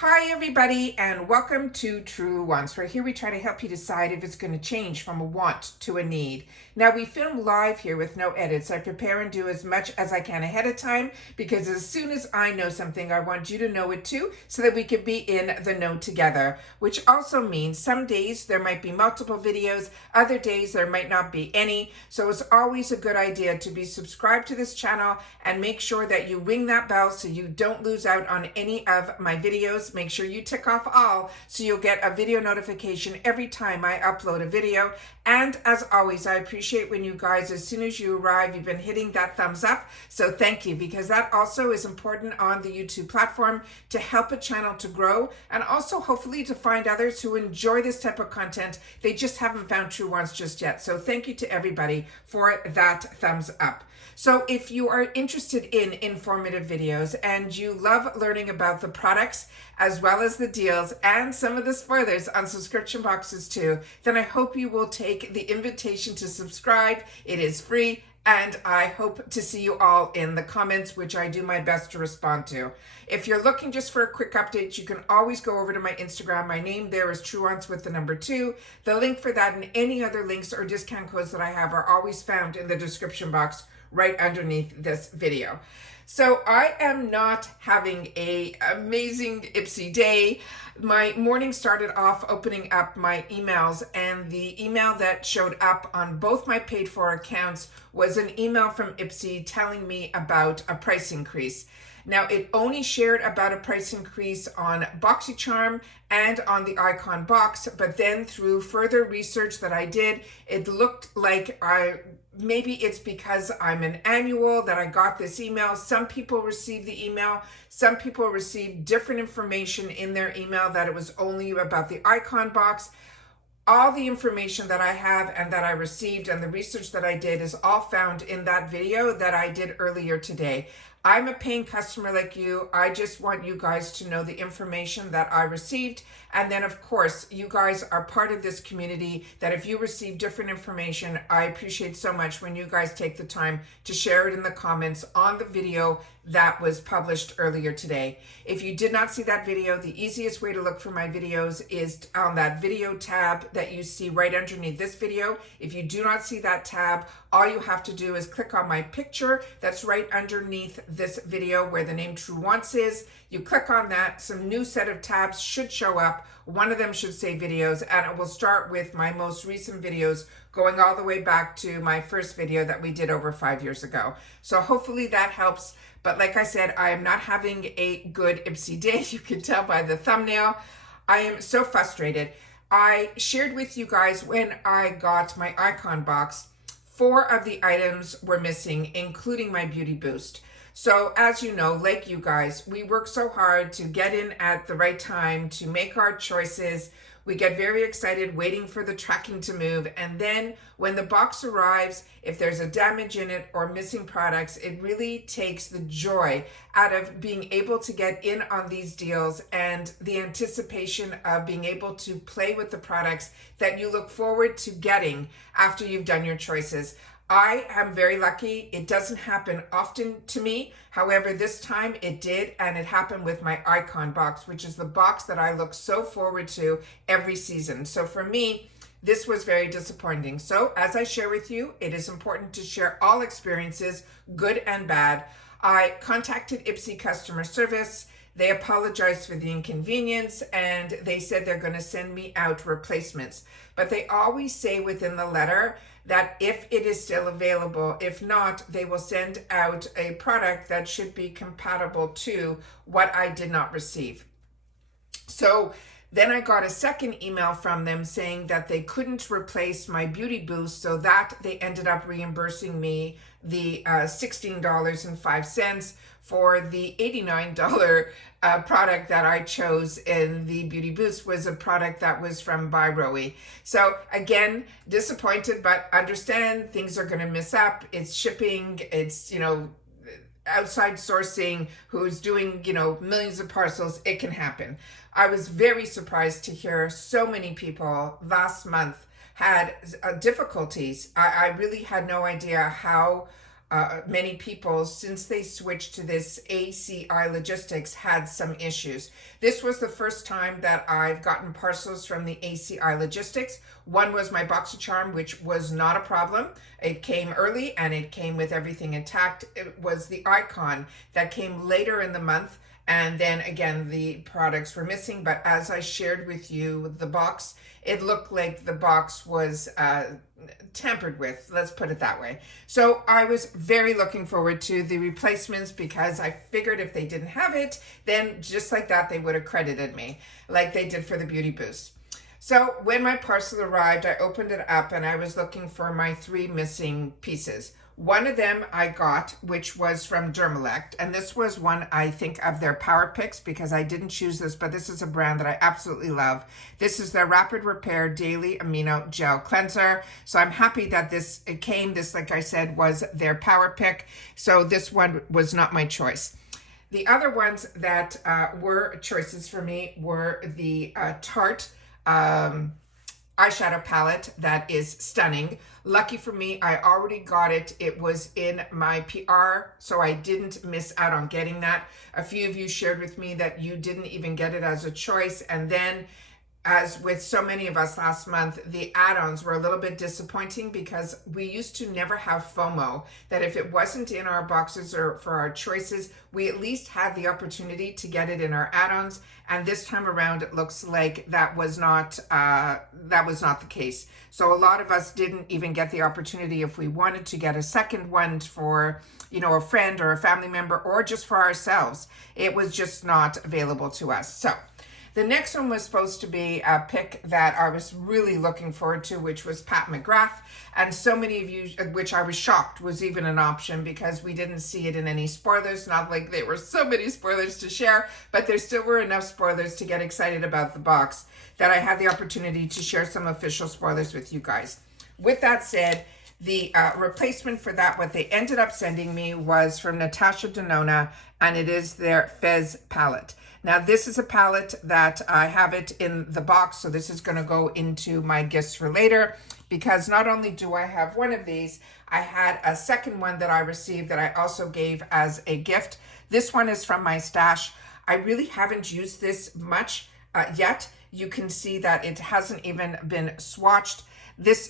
Hi everybody and welcome to Truewants, where here we try to help you decide if it's going to change from a want to a need. Now we film live here with no edits. I prepare and do as much as I can ahead of time because as soon as I know something, I want you to know it too so that we can be in the know together, which also means some days there might be multiple videos, other days there might not be any. So it's always a good idea to be subscribed to this channel and make sure that you ring that bell so you don't lose out on any of my videos. Make sure you tick off all so you'll get a video notification every time I upload a video. And as always, I appreciate when you guys, as soon as you arrive, you've been hitting that thumbs up. So thank you, because that also is important on the YouTube platform to help a channel to grow and also hopefully to find others who enjoy this type of content. They just haven't found Truewants just yet. So thank you to everybody for that thumbs up. So if you are interested in informative videos and you love learning about the products as well as the deals and some of the spoilers on subscription boxes too, then I hope you will take the invitation to subscribe. It is free. And I hope to see you all in the comments, which I do my best to respond to. If you're looking just for a quick update, you can always go over to my Instagram. My name there is Truewants with the number 2. The link for that and any other links or discount codes that I have are always found in the description box right underneath this video. So I am not having an amazing IPSY day. My morning started off opening up my emails, and the email that showed up on both my paid for accounts was an email from IPSY telling me about a price increase. Now, it only shared about a price increase on BoxyCharm and on the icon box, but then through further research that I did, it looked like maybe it's because I'm an annual that I got this email. Some people received the email. Some people received different information in their email that it was only about the icon box. All the information that I have and that I received and the research that I did is all found in that video that I did earlier today. I'm a paying customer like you. I just want you guys to know the information that I received. And then of course, you guys are part of this community that if you receive different information, I appreciate so much when you guys take the time to share it in the comments on the video that was published earlier today. If you did not see that video, the easiest way to look for my videos is on that video tab that you see right underneath this video. If you do not see that tab, all you have to do is click on my picture that's right underneath this video where the name Truewants is. You click on that, some new set of tabs should show up. One of them should say videos, and it will start with my most recent videos going all the way back to my first video that we did over 5 years ago. So hopefully that helps. But like I said, I am not having a good IPSY day. You can tell by the thumbnail. I am so frustrated. I shared with you guys when I got my icon box, 4 of the items were missing, including my beauty boost. So as you know, like you guys, we work so hard to get in at the right time, to make our choices. We get very excited waiting for the tracking to move. And then when the box arrives, if there's a damage in it or missing products, it really takes the joy out of being able to get in on these deals and the anticipation of being able to play with the products that you look forward to getting after you've done your choices. I am very lucky. It doesn't happen often to me. However, this time it did, and it happened with my icon box, which is the box that I look so forward to every season. So for me, this was very disappointing. So as I share with you, it is important to share all experiences, good and bad. I contacted IPSY customer service. They apologized for the inconvenience, and they said they're going to send me out replacements. But they always say within the letter that if it is still available, if not, they will send out a product that should be compatible to what I did not receive. So then I got a second email from them saying that they couldn't replace my beauty boost, so that they ended up reimbursing me the $16.05 for the $89 product that I chose in the beauty boost was a product that was from By Rowie. So again, disappointed, but understand things are going to miss up. It's shipping, it's, outside sourcing, who's doing, millions of parcels. It can happen. I was very surprised to hear so many people last month had difficulties. I really had no idea how many people, since they switched to this ACI Logistics, had some issues. This was the first time that I've gotten parcels from the ACI Logistics. One was my BoxyCharm, which was not a problem. It came early and it came with everything intact. It was the Icon that came later in the month. And then again, the products were missing. But as I shared with you, the box, it looked like the box was tampered with, let's put it that way. So I was very looking forward to the replacements, because I figured if they didn't have it, then just like that, they would have credited me like they did for the Beauty Boost. So when my parcel arrived, I opened it up and I was looking for my 3 missing pieces. One of them I got, which was from Dermalect, and this was one, I think, of their Power Picks, because I didn't choose this, but this is a brand that I absolutely love. This is their Rapid Repair Daily Amino Gel Cleanser. So I'm happy that this came. This, like I said, was their Power Pick. So this one was not my choice. The other ones that were choices for me were the Tarte eyeshadow palette that is stunning. Lucky for me, I already got it. It was in my PR, so I didn't miss out on getting that. A few of you shared with me that you didn't even get it as a choice. And then, as with so many of us last month, the add-ons were a little bit disappointing, because we used to never have FOMO, that if it wasn't in our boxes or for our choices, we at least had the opportunity to get it in our add-ons. And this time around, it looks like that was not the case. So a lot of us didn't even get the opportunity, if we wanted to get a second one for, you know, a friend or a family member, or just for ourselves. It was just not available to us. So the next one was supposed to be a pick that I was really looking forward to, which was Pat McGrath. And so many of you, which I was shocked was even an option, because we didn't see it in any spoilers. Not like there were so many spoilers to share, but there still were enough spoilers to get excited about the box that I had the opportunity to share some official spoilers with you guys. With that said, the replacement for that, what they ended up sending me, was from Natasha Denona, and it is their Fez palette. Now, this is a palette that I have it in the box, so this is going to go into my gifts for later, because not only do I have one of these, I had a second one that I received that I also gave as a gift. This one is from my stash. I really haven't used this much yet. You can see that it hasn't even been swatched. This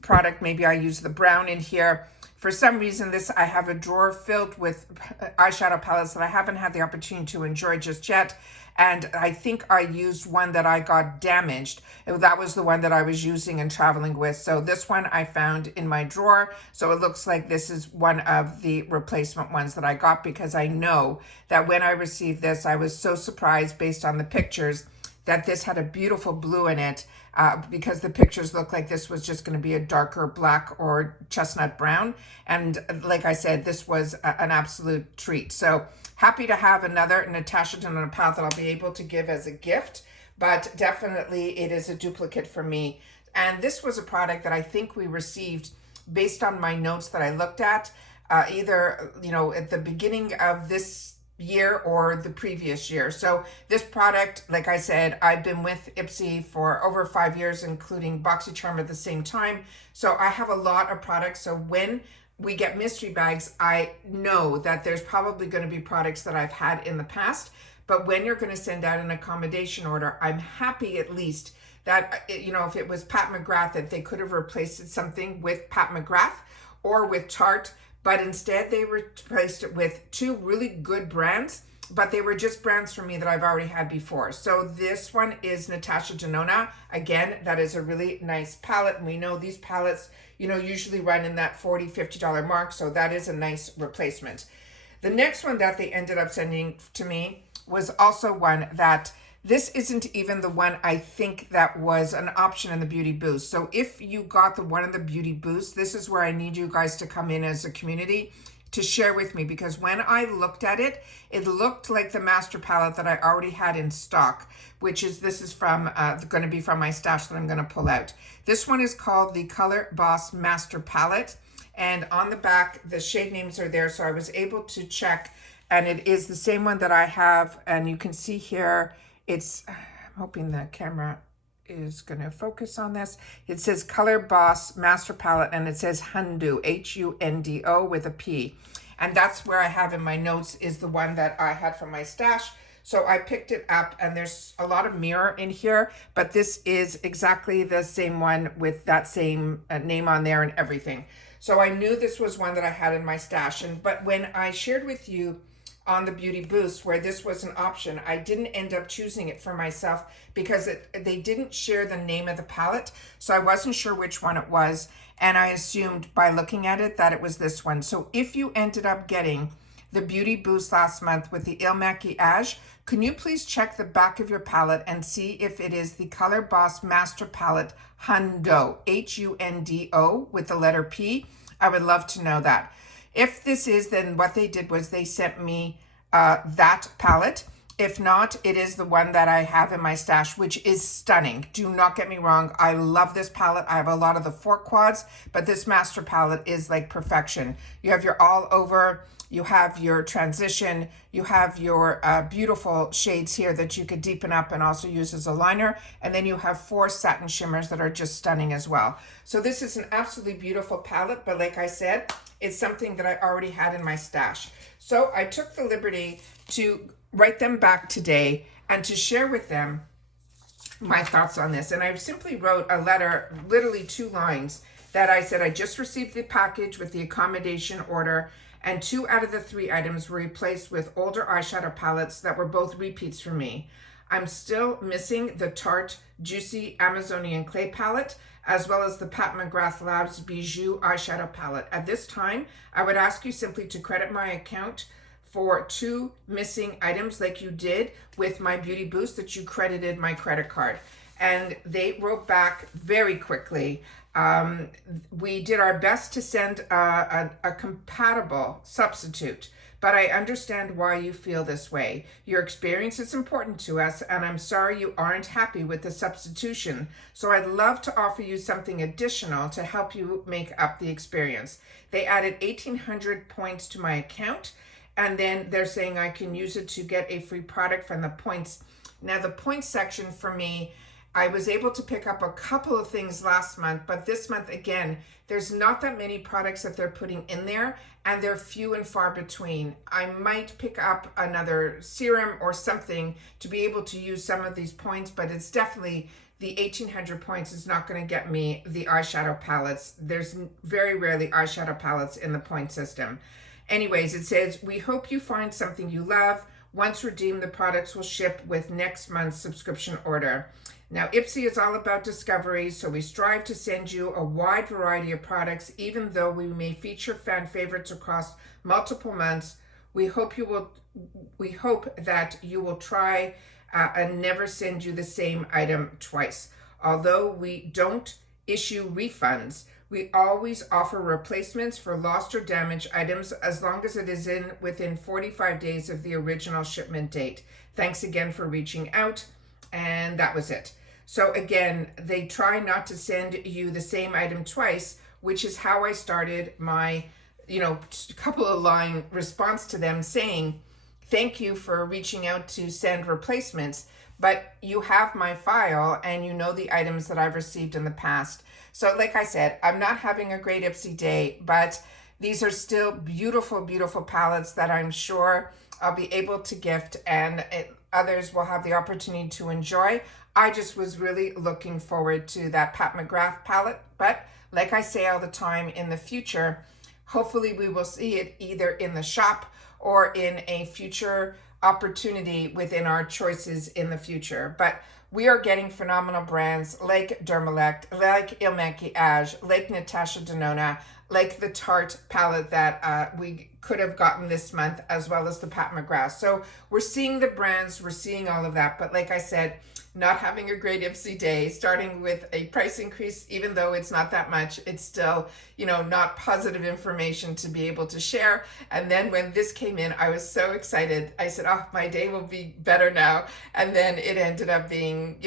product, maybe I use the brown in here. For some reason, I have a drawer filled with eyeshadow palettes that I haven't had the opportunity to enjoy just yet. And I think I used one that I got damaged. That was the one that I was using and traveling with. So this one I found in my drawer. So it looks like this is one of the replacement ones that I got, because I know that when I received this, I was so surprised based on the pictures that this had a beautiful blue in it, because the pictures look like this was just going to be a darker black or chestnut brown. And like I said, this was an absolute treat. So happy to have another Natasha Denona palette that I'll be able to give as a gift, but definitely it is a duplicate for me. And this was a product that I think we received based on my notes that I looked at, either, you know, at the beginning of this year or the previous year. So this product, like I said, I've been with IPSY for over 5 years, including BoxyCharm at the same time. So I have a lot of products. So when we get mystery bags, I know that there's probably going to be products that I've had in the past. But when you're going to send out an accommodation order, I'm happy at least that, you know, if it was Pat McGrath, that they could have replaced something with Pat McGrath or with Tarte. But instead, they replaced it with 2 really good brands, but they were just brands for me that I've already had before. So this one is Natasha Denona. Again, that is a really nice palette. And we know these palettes, you know, usually run in that $40, $50 mark. So that is a nice replacement. The next one that they ended up sending to me was also one that this isn't even the one I think that was an option in the Beauty Boost. So if you got the one in the Beauty Boost, this is where I need you guys to come in as a community to share with me, because when I looked at it, it looked like the master palette that I already had in stock, which is, this is from, going to be from my stash that I'm going to pull out. This one is called the Color Boss Master Palette. And on the back, the shade names are there. So I was able to check, and it is the same one that I have. And you can see here, it's, I'm hoping the camera is going to focus on this. It says Color Boss Master Palette, and it says Hundo, Hundo with a P. And that's where I have in my notes is the one that I had from my stash. So I picked it up, and there's a lot of mirror in here, but this is exactly the same one with that same name on there and everything. So I knew this was one that I had in my stash. But when I shared with you on the Beauty Boost where this was an option, I didn't end up choosing it for myself because they didn't share the name of the palette. So I wasn't sure which one it was. And I assumed by looking at it that it was this one. So if you ended up getting the Beauty Boost last month with the Il Maquillage, can you please check the back of your palette and see if it is the Color Boss Master Palette Hundo, Hundo with the letter P? I would love to know that. If this is, then what they did was they sent me that palette. If not, it is the one that I have in my stash, which is stunning. Do not get me wrong. I love this palette. I have a lot of the 4 quads, but this master palette is like perfection. You have your all over, you have your transition, you have your beautiful shades here that you could deepen up and also use as a liner. And then you have 4 satin shimmers that are just stunning as well. So this is an absolutely beautiful palette, but like I said, it's something that I already had in my stash. So I took the liberty to write them back today and to share with them my thoughts on this. And I simply wrote a letter, literally 2 lines, that I said I just received the package with the accommodation order, and 2 out of the 3 items were replaced with older eyeshadow palettes that were both repeats for me. I'm still missing the Tarte Juicy Amazonian Clay palette, as well as the Pat McGrath Labs Bijou eyeshadow palette. At this time, I would ask you simply to credit my account for 2 missing items like you did with my Beauty Boost, that you credited my credit card. And they wrote back very quickly. We did our best to send a compatible substitute, but I understand why you feel this way. Your experience is important to us, and I'm sorry you aren't happy with the substitution. So I'd love to offer you something additional to help you make up the experience. They added 1,800 points to my account, and then they're saying I can use it to get a free product from the points. Now the points section for me, I was able to pick up a couple of things last month, but this month, again, there's not that many products that they're putting in there, and they're few and far between. I might pick up another serum or something to be able to use some of these points, but it's definitely, the 1,800 points is not going to get me the eyeshadow palettes. There's very rarely eyeshadow palettes in the point system. Anyways, it says, we hope you find something you love. Once redeemed, the products will ship with next month's subscription order. Now, IPSY is all about discovery, so we strive to send you a wide variety of products, even though we may feature fan favorites across multiple months. We hope that you will try and never send you the same item twice. Although we don't issue refunds, we always offer replacements for lost or damaged items as long as it is within 45 days of the original shipment date. Thanks again for reaching out. And that was it. So again, they try not to send you the same item twice, which is how I started my, couple of line response to them saying, thank you for reaching out to send replacements, but you have my file and you know the items that I've received in the past. So like I said, I'm not having a great IPSY day, but these are still beautiful, beautiful palettes that I'm sure I'll be able to gift, and others will have the opportunity to enjoy. I just was really looking forward to that Pat McGrath palette, but like I say all the time, in the future, hopefully we will see it either in the shop or in a future opportunity within our choices in the future. But we are getting phenomenal brands like Dermalect, like Il Maquillage, like Natasha Denona, like the Tarte palette that we could have gotten this month, as well as the Pat McGrath. So we're seeing the brands, we're seeing all of that. But like I said, not having a great IPSY day, starting with a price increase, even though it's not that much, it's still, not positive information to be able to share. And then when this came in, I was so excited. I said, oh, my day will be better now. And then it ended up being,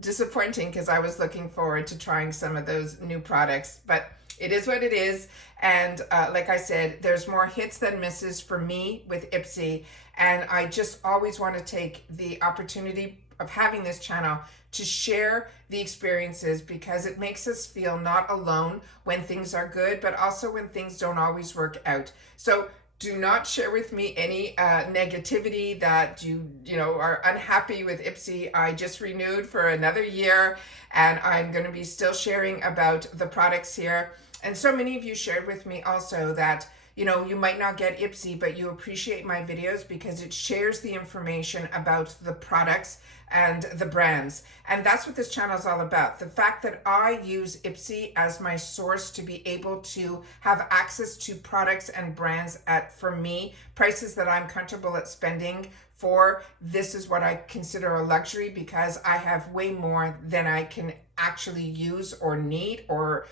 disappointing because I was looking forward to trying some of those new products. But it is what it is. And like I said, there's more hits than misses for me with IPSY. And I just always want to take the opportunity of having this channel to share the experiences, because it makes us feel not alone when things are good, but also when things don't always work out. So do not share with me any negativity that you know are unhappy with IPSY. I just renewed for another year, and I'm going to be still sharing about the products here. And so many of you shared with me also that you might not get IPSY, but you appreciate my videos because it shares the information about the products and the brands. And that's what this channel is all about. The fact that I use IPSY as my source to be able to have access to products and brands at, for me, prices that I'm comfortable at spending for. This is what I consider a luxury, because I have way more than I can actually use or need, or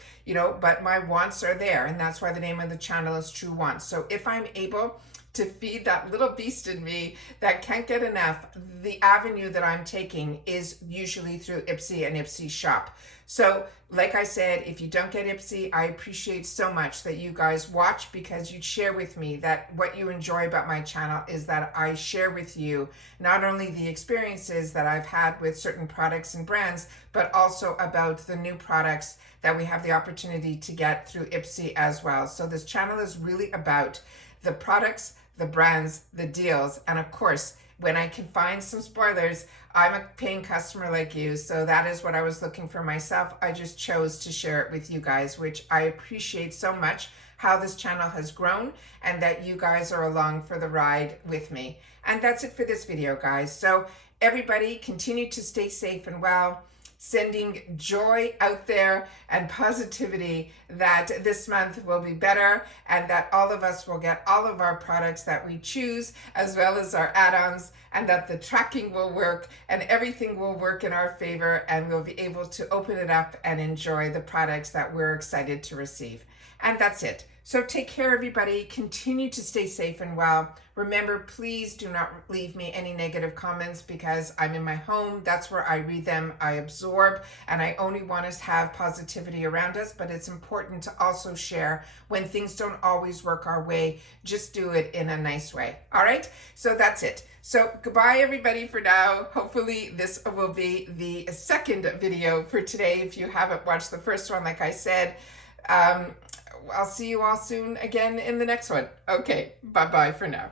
but my wants are there, and that's why the name of the channel is Truewants. So if I'm able to feed that little beast in me that can't get enough, the avenue that I'm taking is usually through IPSY and IPSY Shop. So like I said, if you don't get IPSY, I appreciate so much that you guys watch, because you share with me that what you enjoy about my channel is that I share with you not only the experiences that I've had with certain products and brands, but also about the new products that we have the opportunity to get through IPSY as well. So this channel is really about the products, the brands, the deals, and of course, when I can find some spoilers, I'm a paying customer like you, so that is what I was looking for myself. I just chose to share it with you guys, which I appreciate so much, how this channel has grown and that you guys are along for the ride with me. And that's it for this video, guys. So everybody continue to stay safe and well, sending joy out there and positivity that this month will be better, and that all of us will get all of our products that we choose, as well as our add-ons, and that the tracking will work and everything will work in our favor, and we'll be able to open it up and enjoy the products that we're excited to receive. And that's it. So take care, everybody. Continue to stay safe and well. Remember, please do not leave me any negative comments, because I'm in my home. That's where I read them, I absorb, and I only want us to have positivity around us. But it's important to also share when things don't always work our way. Just do it in a nice way. All right? So that's it. So goodbye, everybody, for now. Hopefully this will be the second video for today. If you haven't watched the first one, like I said, I'll see you all soon again in the next one. Okay, bye-bye for now.